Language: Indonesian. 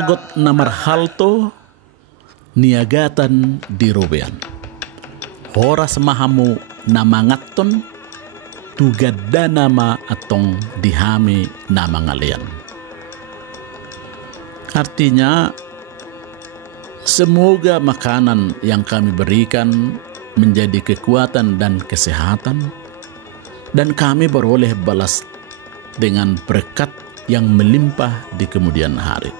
magot na marhalto niagatan di Rubean. Horas mahamu na mangaton tugada nama atong dihami na mangalian. Artinya, semoga makanan yang kami berikan menjadi kekuatan dan kesehatan, dan kami beroleh balas dengan berkat yang melimpah di kemudian hari.